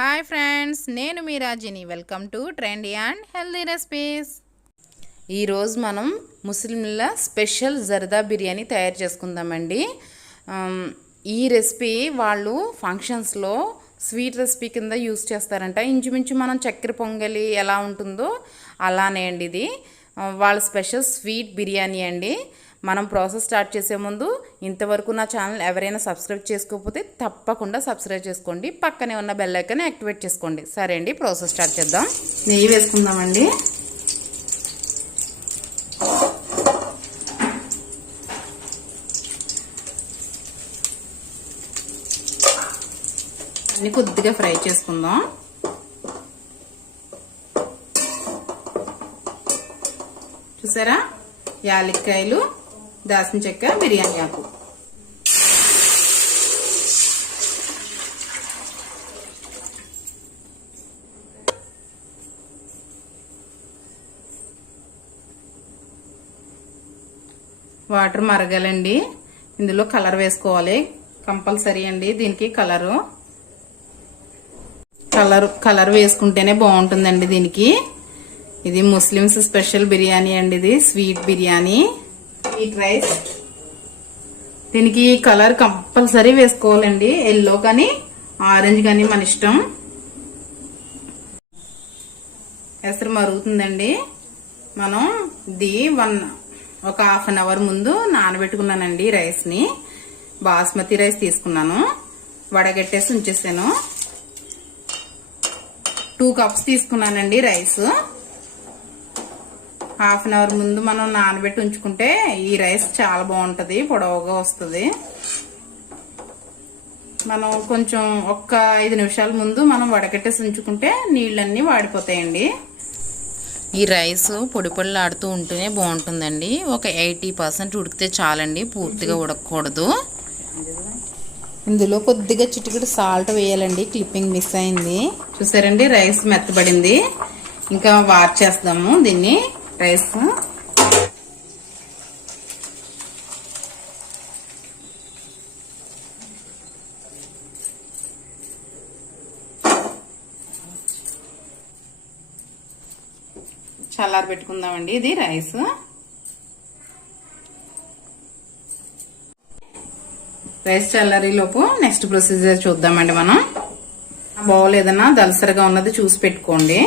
Hi friends, నేను మీ Rajini. Welcome to trendy and healthy recipes. ఈరోజు మనం ముస్లింల స్పెషల్ జర్దా బిర్యానీ తయారు చేసుకుందామండి. ఈ రెసిపీ వాళ్ళు ఫంక్షన్స్లో స్వీట్ రెసిపీ కింద యూస్ చేస్తారంట. ఇంచుమించు మనం చక్కెర పొంగలి ఎలా ఉంటుందో అలానే అండి ఇది వాళ్ళ స్పెషల్ స్వీట్ బిర్యానీ అండి. మనం ప్రాసెస్ స్టార్ట్ చేసే ముందు ఇంతవరకు నా ఛానల్ ఎవరైనా సబ్స్క్రైబ్ చేసుకోకపోతే తప్పకుండా సబ్స్క్రైబ్ చేసుకోండి. పక్కనే ఉన్న బెల్ ఐకాన్ యాక్టివేట్ చేసుకోండి. సరే అండి, ప్రాసెస్ స్టార్ట్ చేద్దాం. నెయ్యి వేసుకుందామండి. అన్ని కొద్దిగా ఫ్రై చేసుకుందాం. చూసారా, యాలక్కాయలు, దాల్చిన చెక్క, బిర్యానీ ఆకు. వాటర్ మరగాలండి. ఇందులో కలర్ వేసుకోవాలి కంపల్సరీ అండి. దీనికి కలర్ వేసుకుంటేనే బాగుంటుందండి దీనికి. ఇది ముస్లిమ్స్ స్పెషల్ బిర్యానీ అండి. ఇది స్వీట్ బిర్యానీ, స్వీట్ రైస్. దీనికి కలర్ కంపల్సరీ వేసుకోవాలండి. ఎల్లో కానీ ఆరెంజ్ కానీ మన ఇష్టం. ఎసరు మరుగుతుందండి. మనం ఇది ఒక హాఫ్ అన్ అవర్ ముందు నానబెట్టుకున్నానండి రైస్ ని. బాస్మతి రైస్ తీసుకున్నాను, వడగట్టేసి ఉంచేసాను. 2 కప్స్ తీసుకున్నానండి రైస్. హాఫ్ అన్ అవర్ ముందు మనం నానబెట్టి ఉంచుకుంటే ఈ రైస్ చాలా బాగుంటది, పొడవుగా వస్తుంది. మనం కొంచెం ఒక్క 5 నిమిషాల ముందు మనం వడకట్టేసి ఉంచుకుంటే నీళ్ళన్నీ వాడిపోతాయండి. ఈ రైస్ పొడి పొడిలాడుతూ ఉంటేనే బాగుంటుందండి. ఒక 80% ఉడికితే చాలండి, పూర్తిగా ఉడకకూడదు. ఇందులో కొద్దిగా చిటికెడు సాల్ట్ వేయాలండి. క్లిప్పింగ్ మిస్ అయింది. చూసారండి, రైస్ మెత్తబడింది. ఇంకా వాష్ చేస్తాము దీన్ని. రైస్ చల్లారి పెట్టుకుందామండి. ఇది రైస్ చల్లారి లోపు నెక్స్ట్ ప్రొసీజర్ చూద్దామండి. మనం బౌల్ ఏదైనా దలసరిగా ఉన్నది చూసి పెట్టుకోండి.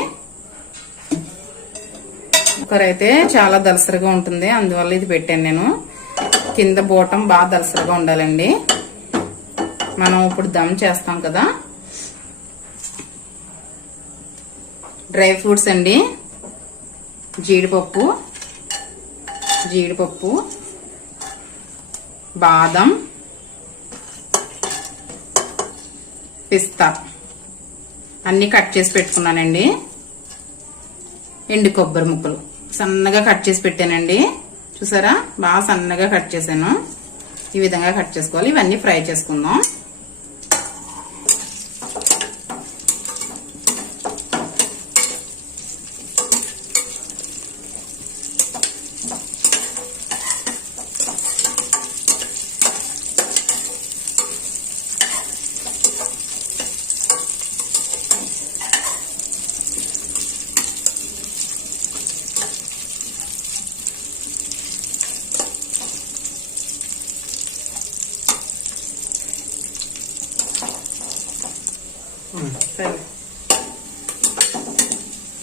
కుక్కర్ అయితే చాలా దలసరిగా ఉంటుంది, అందువల్ల ఇది పెట్టాను నేను. కింద బోటం బాగా దలసరిగా ఉండాలండి. మనం ఇప్పుడు దమ్ చేస్తాం కదా. డ్రై ఫ్రూట్స్ అండి. జీడిపప్పు, బాదం, పిస్తా అన్ని కట్ చేసి పెట్టుకున్నానండి. ఎండు కొబ్బరి ముక్కలు సన్నగా కట్ చేసి పెట్టానండి. చూసారా, బాగా సన్నగా కట్ చేశాను. ఈ విధంగా కట్ చేసుకోవాలి. ఇవన్నీ ఫ్రై చేసుకుందాం.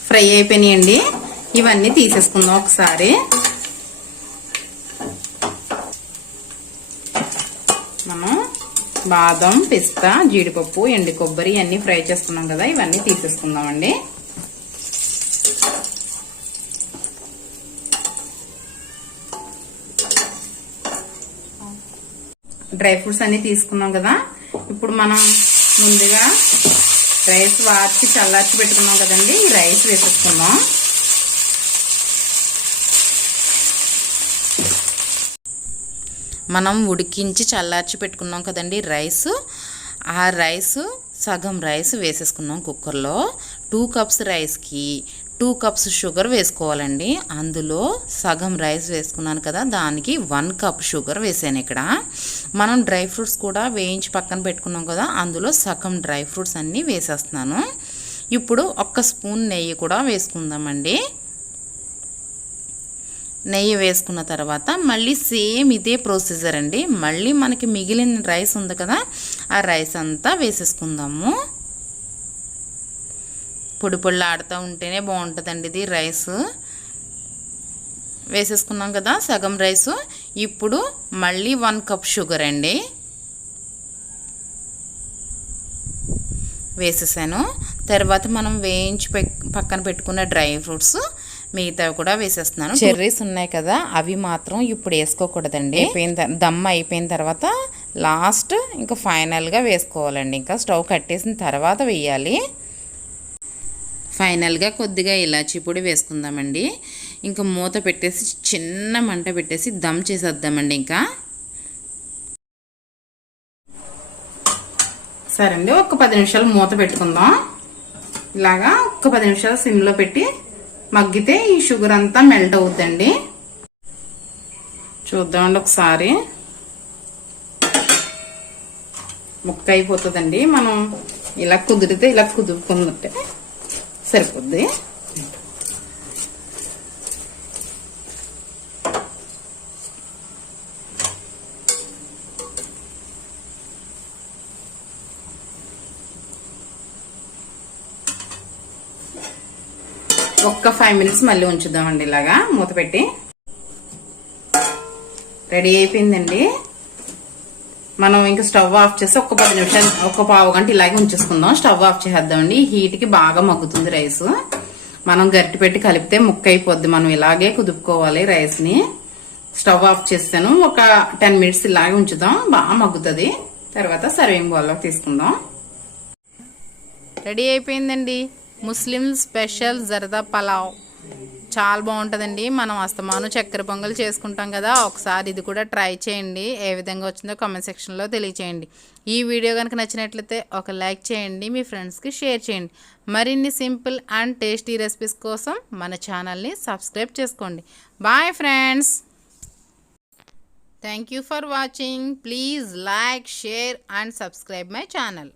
ఫ్రై అయిపోయినాయండి. ఇవన్నీ తీసేసుకుందాం ఒకసారి. మనం బాదం, పిస్తా, జీడిపప్పు, ఎండు కొబ్బరి అన్ని ఫ్రై చేసుకున్నాం కదా, ఇవన్నీ తీసేసుకుందామండి. డ్రై ఫ్రూట్స్ అన్ని తీసుకున్నాం కదా. ఇప్పుడు మనం ముందుగా రైస్ వార్చి చల్లార్చి పెట్టుకున్నాం కదండి. ఈ రైస్ వేసేసుకుందాం. మనం ఉడికించి చల్లార్చి పెట్టుకున్నాం కదండి రైస్. ఆ రైస్ సగం రైస్ వేసేసుకున్నాం కుక్కర్లో. 2 కప్స్ రైస్కి 2 కప్స్ షుగర్ వేసుకోవాలండి. అందులో సగం రైస్ వేసుకున్నాను కదా, దానికి 1 కప్ షుగర్ వేసాను. ఇక్కడ మనం డ్రై ఫ్రూట్స్ కూడా వేయించి పక్కన పెట్టుకున్నాం కదా, అందులో సగం డ్రై ఫ్రూట్స్ అన్నీ వేసేస్తున్నాను. ఇప్పుడు 1 స్పూన్ నెయ్యి కూడా వేసుకుందామండి. నెయ్యి వేసుకున్న తర్వాత మళ్ళీ సేమ్ ఇదే ప్రొసీజర్ అండి. మళ్ళీ మనకి మిగిలిన రైస్ ఉంది కదా, ఆ రైస్ అంతా వేసేసుకుందాము. పొడి పొడిలా ఆడుతూ ఉంటేనే బాగుంటుందండి ఇది రైస్. వేసేసుకున్నాం కదా సగం రైసు. ఇప్పుడు మళ్ళీ 1 కప్ షుగర్ అండి వేసేసాను. తర్వాత మనం వేయించి పక్కన పెట్టుకున్న డ్రై ఫ్రూట్స్ మిగతావి కూడా వేసేస్తున్నాను. చెర్రీస్ ఉన్నాయి కదా, అవి మాత్రం ఇప్పుడు వేసుకోకూడదండి. దమ్ అయిపోయిన తర్వాత లాస్ట్ ఇంకా ఫైనల్గా వేసుకోవాలండి. ఇంకా స్టవ్ కట్టేసిన తర్వాత వేయాలి. ఫైనల్గా కొద్దిగా ఇలాచీ పొడి వేసుకుందామండి. ఇంకా మూత పెట్టేసి చిన్న మంట పెట్టేసి దమ్ చేసేద్దామండి. ఇంకా సరే అండి, ఒక 10 నిమిషాలు మూత పెట్టుకుందాం. ఇలాగా ఒక 10 నిమిషాలు సిమ్లో పెట్టి మగ్గితే ఈ షుగర్ అంతా మెల్ట్ అవుద్దండి. చూద్దామండి ఒకసారి. ముక్క అయిపోతుందండి. మనం ఇలా కుదిరితే ఇలా కుదురుకుంటే సరిపోద్ది. ఒక్క 5 మినిట్స్ మళ్ళీ ఉంచుదామండి. ఇలాగా మూత పెట్టి. రెడీ అయిపోయిందండి. మనం ఇంకా స్టవ్ ఆఫ్ చేసి ఒక 10 నిమిషాలు, ఒక పావు గంట ఇలాగే ఉంచేసుకుందాం. Stove off చేసేద్దామండి. ఈ హీట్కి బాగా మగ్గుతుంది రైస్. మనం గరిటె పెట్టి కలిపితే ముక్క అయిపోద్ది. మనం ఇలాగే కుదుపుకోవాలి రైస్ని. స్టవ్ ఆఫ్ చేస్తాను. ఒక 10 మినిట్స్ ఇలాగే ఉంచుదాం, బాగా మగ్గుతుంది. తర్వాత సర్వింగ్ బౌల్లోకి తీసుకుందాం. రెడీ అయిపోయిందండి ముస్లిం స్పెషల్ జర్దా పలావ్. చాలా బాగుంటుందండి. మనం అస్తమాను చక్కెర పొంగల్ చేసుకుంటాం కదా, ఒకసారి ఇది కూడా ట్రై చేయండి. ఏ విధంగా వచ్చిందో కామెంట్ సెక్షన్లో తెలియచేయండి. ఈ వీడియో కనుక నచ్చినట్లయితే ఒక లైక్ చేయండి, మీ ఫ్రెండ్స్కి షేర్ చేయండి. మరిన్ని సింపుల్ అండ్ టేస్టీ రెసిపీస్ కోసం మన ఛానల్ని సబ్స్క్రైబ్ చేసుకోండి. Bye friends. Thank you for watching. Please like, share and subscribe my channel.